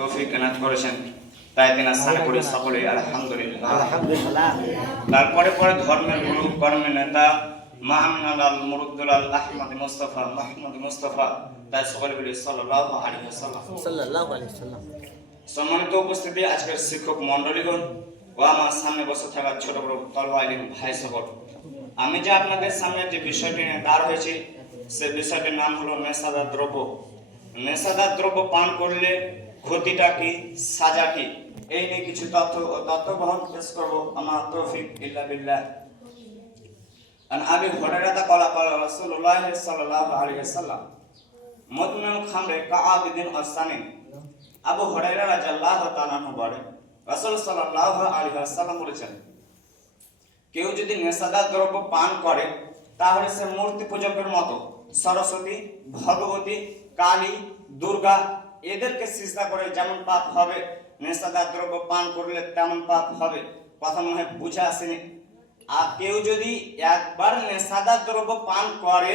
তৌফিক এনায়েত করেছেন, তাই তিনি স্থানে করি সকলেই আলহামদুলিল্লাহ। আলহামদুলিল্লাহ। তারপরে ধর্মের গুরু কর্মের নেতা মাহমুদুল মুরুদ্দুল আহমদ মুস্তাফা মাহমুদ মুস্তাফা, তাই সকলে বলি সাল্লাল্লাহু আলাইহি ওয়াসাল্লাম। সাল্লাল্লাহু আলাইহি ওয়াসাল্লাম। সম্মানিত উপস্থিতি, আজকের শিক্ষক মণ্ডলীগণ ও আমার সামনে বসে থাকা ছোট বড় তলওয়া ইলম ভাই সকল, আমি যে আপনাদের সামনে যে বিষয়টি নিয়ে দাঁড় হয়েছি, সে বিষয়টির নাম হলো নেশাদার দ্রব্য। নেশাদার দ্রব্য পান করলে ক্ষতিটা কি, সাজা কি, এই নিয়ে কিছু তথ্য ও তত্ত্ববহন পেশ করবো। আমার তৌফিক ইল্লা বিল্লাহ। আন আবি হুরায়রা ক্বালা ক্বালা রাসূলুল্লাহ সাল্লাল্লাহু আলাইহি ওয়াসাল্লাম মুদমিনুল খামরে কাআবিদিন আসানিন। আবু হুরায়রা রাদিয়াল্লাহু তাআলা আনহু বলেন, রাসূল সাল্লাল্লাহু আলাইহি ওয়াসাল্লাম বলেছেন, কেউ যদি নেশাদার দ্রব্য পান করে তাহলে সে মূর্তি পূজকের মতো সরস্বতী, ভগবতী, কালী, দুর্গা এদেরকে সিজদা করে যেমন পাপ হবে, নেশাদার দ্রব্য পান করলে তেমন পাপ হবে। কথা মনে হয় বুঝে আসেনি? আর কেউ যদি একবার নেশাদার দ্রব্য পান করে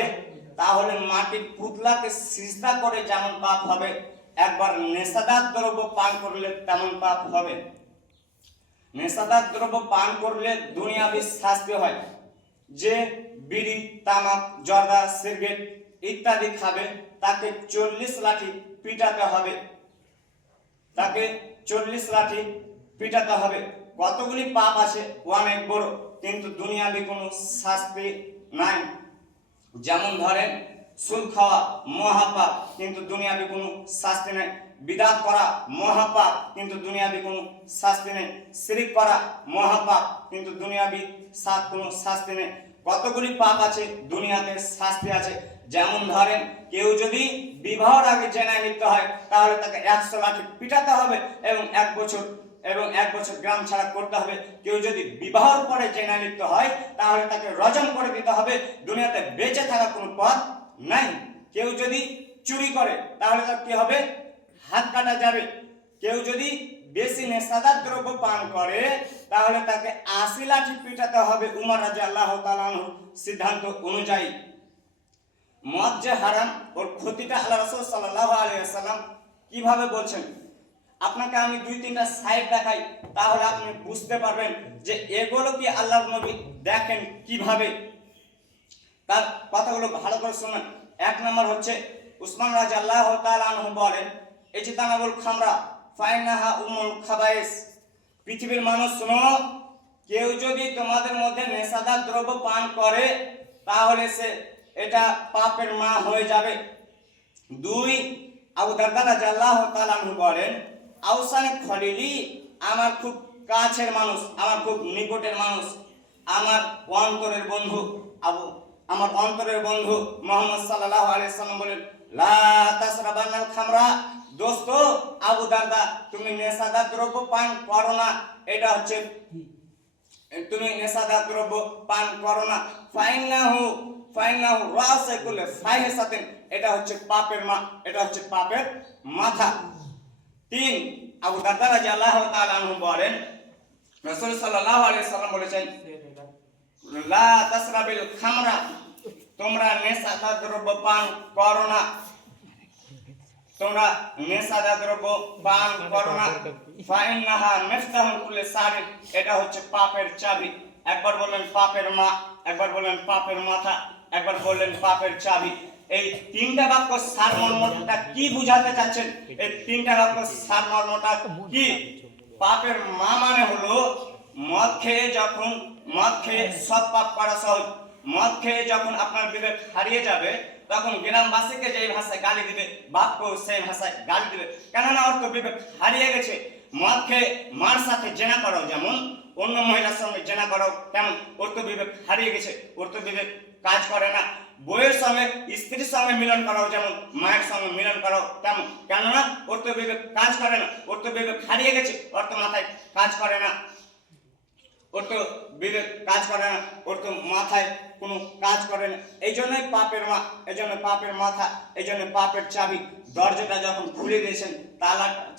তাহলে মাটির পুতলাকে সিজদা করে যেমন পাপ হবে, একবার নেশাদার দ্রব্য পান করলে তেমন পাপ হবে। নেশাদার দ্রব্য পান করলে দুনিয়াবি শাস্তি হয়। যে বিড়ি, তামাক, জর্দা, সিগারেট ইত্যাদি খাবে তাকে 40 লাঠি পিটাতে হবে, তাকে 40 লাঠি পিটাতে হবে। কতগুলি পাপ আছে, অনেক বড়, কিন্তু দুনিয়াবি কোনো শাস্তি নাই। যেমন ধরেন সুদ খাওয়া মহাপাপ, কিন্তু দুনিয়াবি কোনো শাস্তি নেই। বিদআত করা মহাপাপ, কিন্তু দুনিয়াবি কোনো শাস্তি নেই। শিরক করা মহাপাপ, কিন্তু দুনিয়াবি কোনো শাস্তি নেই। কতগুলি পাপ আছে, দুনিয়াতে শাস্তি আছে। যেমন ধরেন কেউ যদি বিবাহের আগে জেনায় লিপ্ত হয় তাহলে তাকে 100 লাঠি পিটাতে হবে এবং 1 বছর গ্রাম ছাড়া করতে হবে। কেউ যদি বিবাহের পরে জেনায় লিপ্ত হয় তাহলে তাকে রজম করে দিতে হবে। দুনিয়াতে বেঁচে থাকার কোনো পথ নাই। কেউ যদি চুরি করে তাহলে তার কি হবে, হাত কাটা যাবে। কেউ যদি বেশি নেশাদার দ্রব্য পান করে তাহলে তাকে 80 লাঠি পিটাতে হবে উমর রাদিয়াল্লাহু তাআলা আনহু সিদ্ধান্ত অনুযায়ী। মদ যে হারাম, ওর ক্ষতিটা আল্লাহ রাসূল সাল্লাল্লাহু আলাইহি ওয়াসাল্লাম কিভাবে বলছেন, আপনাকে আমি 2-3টা সাইড দেখাই, তাহলে আপনি বুঝতে পারবেন যে এগুলো কি আল্লাহর নবী দেখেন কিভাবে। তার কথাগুলো ভালো করে শুনুন। 1 নম্বর হচ্ছে উসমান রাদিয়াল্লাহু তাআলা আনহু বলেন, ইজতানাবুল খামরা ফাইনাহা উমুল খাবাইস। পৃথিবীর মানুষ শুনো, কেউ যদি তোমাদের মধ্যে নেশাদার দ্রব্য পান করে তাহলে সে এটা পাপের মা হয়ে যাবে। 2, আবু দারদা রাদিয়াল্লাহু তাআলা আনহু বলেন, আওসানি খলিলি, আমার খুব কাছের মানুষ, আমার খুব নিকটের মানুষ, আমার অন্তরের বন্ধু আমার অন্তরের বন্ধু মুহাম্মদ সাল্লাল্লাহু আলাইহি সাল্লাম বলেন, লা তাসরাবানাল খামরা। দোস্ত আবু দারদা, তুমি নেশাদার দ্রব্য পান করো না। এটা হচ্ছে তুমি নেশাদার দ্রব্য পান করো না। ফাইনাহু রাসে কুল্লি ফাহিশাতিন, এটা হচ্ছে পাপের মা, এটা হচ্ছে পাপের মাথা। 3, আবু দারদা রাদিয়াল্লাহু তাআলা আনহু বলেন, রাসূল সাল্লাল্লাহু আলাইহি সাল্লাম বলেছেন, লা তাসরাবিল খামরা, তোমরা নেশাদার দ্রব্য পান করো না, তোমরা নেশাদার দ্রব্য পান করো না। ফাইন্নাহা মিফতাহুল কুল্লি শারির, এটা হচ্ছে পাপের চাবি। একবার বললেন পাপের মা, একবার বললেন পাপের মাথা, একবার বললেন পাপের চাবি। এই 3টা বাক্য সারমর্মটা কি বুঝাতে চাচ্ছেন? এই 3টা বাক্য সারমর্মটা কি? পাপের মা মানে হলো মদ খেয়ে সব পাপ করা সহজ। মদ খেয়ে যখন আপনার বিবেক হারিয়ে যাবে তখন গ্রামবাসীকে যেই ভাষায় গালি দিবে, বাপকেও সেই ভাষায় গালি দিবে, কেননা ওর তো বিবেক হারিয়ে গেছে। মদ খেয়ে মার সাথে জেনা করাও যেমন, অন্য মহিলার সঙ্গে জেনা করাও তেমন, ওর তো বিবেক হারিয়ে গেছে, ওর তো বিবেক কাজ করে না। বউয়ের সঙ্গে স্ত্রীর সঙ্গে মিলন করাও যেমন, মায়ের সঙ্গে মিলন করাও তেমন, কেননা ওর তো বিবেক কাজ করে না, ওর তো বিবেক হারিয়ে গেছে, ওর তো মাথায় কাজ করে না, ওর তো বিবেক কাজ করে না, ওর তো মাথায় কোনো কাজ করে না। এই জন্যই পাপের মা, এই জন্য পাপের মাথা, এই জন্য পাপের চাবি। দরজাটা যখন খুলে দিয়েছেন,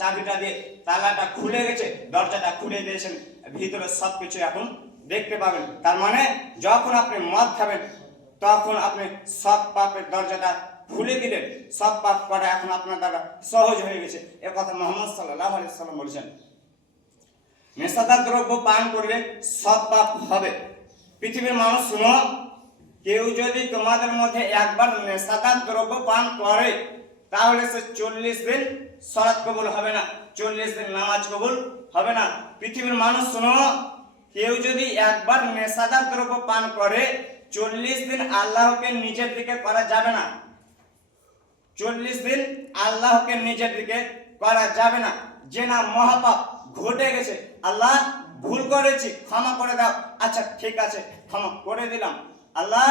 চাবিটা দিয়ে তালাটা খুলে গেছে, দরজাটা খুলে দিয়েছেন, ভিতরে সবকিছু এখন দেখতে পাবেন। তার মানে যখন আপনি মদ খাবেন তখন আপনি সব পাপের দরজাটা ভুলে দিলেন, সব পাপ করা এখন আপনার দ্বারা সহজ হয়ে গেছে। এ কথা মুহাম্মদ সাল্লাল্লাহু আলাইহি সাল্লাম বলেছেন। নেশাদার দ্রব্য পান করলে সব পাপ হবে। পৃথিবীর মানুষ শুনো, কেউ যদি তোমাদের মধ্যে একবার নেশাদার দ্রব্য পান করে তাহলে সে 40 দিন সালাত কবুল হবে না, 40 দিন নামাজ কবুল হবে না। পৃথিবীর মানুষ শুনো, কেউ যদি একবার নেশাদার দ্রব্য পান করে 40 দিন আল্লাহকে নিজের দিকে করা যাবে না, 40 দিন আল্লাহকে নিজের দিকে করা যাবে না। যে না মহাপাপ ঘটে গেছে, আল্লাহ ভুল করেছি ক্ষমা করে দাও, আচ্ছা ঠিক আছে ক্ষমা করে দিলাম। আল্লাহ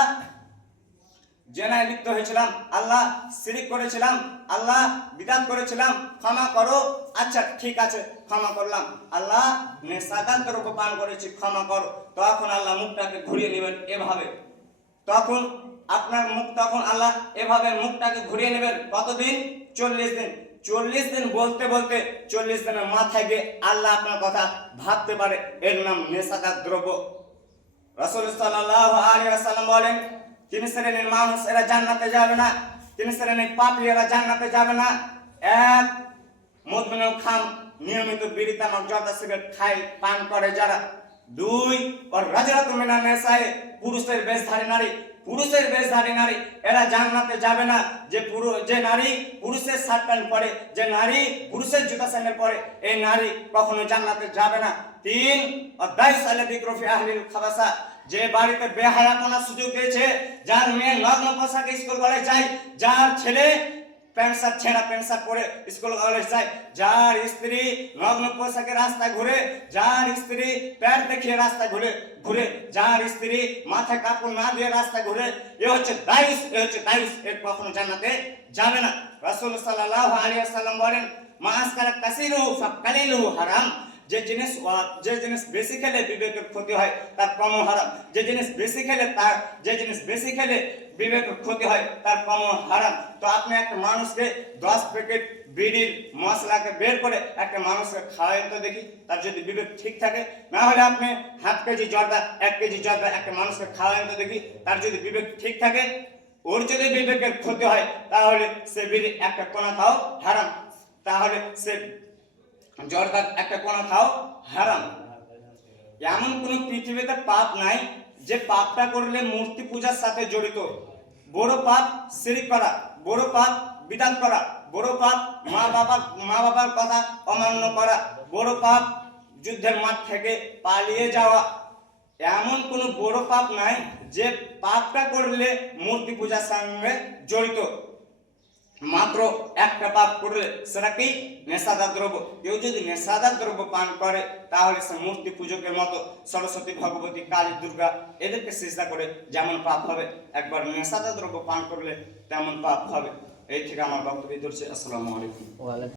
জেনায় লিপ্ত হয়েছিলাম, আল্লাহ শিরিক করেছিলাম, আল্লাহ বিদআত করেছিলাম, ক্ষমা করো, আচ্ছা ঠিক আছে ক্ষমা করলাম। আল্লাহ নেশাদার দ্রব্য পান করেছি ক্ষমা করো। তখন আল্লাহ মুখটাকে ঘুরিয়ে নেবেন এভাবে, তখন আপনার মুখ, তখন আল্লাহ এভাবে মুখটাকে ঘুরিয়ে নেবেন। কতদিন? 40 দিন। 40 দিন বলতে বলতে 40 দিনের মাথায় গিয়ে আল্লাহ আপনার কথা ভাবতে পারে, এর নাম নেশাদার দ্রব্য। রাসূল সাল্লাল্লাহু আলাইহি ওয়াসাল্লাম বলেন, তিন শ্রেণীর মানুষ এরা জান্নাতে যাবে না, তিন শ্রেণীর পাপী এরা জান্নাতে যাবে না। এক, মদমিনুল খাম, নিয়মিত বিড়ি তামাক জর্দা সিগারেট খায় পান করে যারা। দুই, ওর রাজরাতু মিনান নিসায়ে, পুরুষের বেশধারী নারী, পুরুষের বেশধারী নারী এরা জান্নাতে যাবে না। যে নারী পুরুষের শার্ট প্যান্ট পরে, যে নারী পুরুষের জুতা স্যান্ডেল পরে, এই নারী কখনো জান্নাতে যাবে না। তিন, অদাইস আল্লাযী ফি আহলিল খাবাসা, যে বাড়িতে বেহায়াপনা সুযোগ দিয়েছে, যার মেয়ে নগ্ন পোশাকে স্কুল কলেজ যায়, যার ছেলে প্যান্ট শার্ট ছেঁড়া প্যান্ট শার্ট পরে স্কুল কলেজ যায়, যার স্ত্রী নগ্ন পোশাকে রাস্তায় ঘুরে, যার স্ত্রী প্যান্ট দেখিয়ে রাস্তায় ঘুরে, যার স্ত্রী মাথায় কাপড় না দিয়ে রাস্তায় ঘুরে, এ হচ্ছে দায়ুস, এ হচ্ছে দায়ুস, এর কখনো জান্নাতে যাবে না। রাসূল সাল্লাল্লাহু আলাইহি ওয়াসাল্লাম বলেন, মা আসকারা কাসীরুহু ফাকালিলুহু হারাম, যে জিনিস বেশি খেলে বিবেকের ক্ষতি হয় তার কম হারাম, যে জিনিস বেশি খেলে বিবেকের ক্ষতি হয় তার কম হারাম। তো আপনি একটা মানুষকে 10 প্যাকেট বিড়ির মশলাকে বের করে একটা মানুষকে খাওয়াইন তো দেখি, তার যদি বিবেক ঠিক থাকে। না হলে আপনি 1 কেজি জর্দা 1 কেজি জর্দা একটা মানুষকে খাওয়াইন তো দেখি, তার যদি বিবেক ঠিক থাকে। ওর যদি বিবেকের ক্ষতি হয় তাহলে সে বিড়ি একটা কোনা খাও হারাম, তাহলে সে জর্দার একটা কোনা খাও হারাম। এমন কোন পৃথিবীতে পাপ নাই যে পাপটা করলে মূর্তি পূজার সাথে জড়িত। বড় পাপ শিরক করা, বড় পাপ বিদআত করা, বড় পাপ মা বাবার কথা অমান্য করা, বড় পাপ যুদ্ধের মাঠ থেকে পালিয়ে যাওয়া। এমন কোন বড় পাপ নাই যে পাপটা করলে মূর্তি পূজার সঙ্গে জড়িত। মাত্র একটা পাপ করলে, সেটা কি? নেশাদার দ্রব্য। কেউ যদি নেশাদার দ্রব্য পান করে তাহলে সে মূর্তি পূজকের মতো সরস্বতী, ভগবতী, কালী, দুর্গা এদেরকে সিজদা করে যেমন পাপ হবে, একবার নেশাদার দ্রব্য পান করলে তেমন পাপ হবে। এই থেকে আমার বক্তব্য ধরছে। আসসালামু আলাইকুম।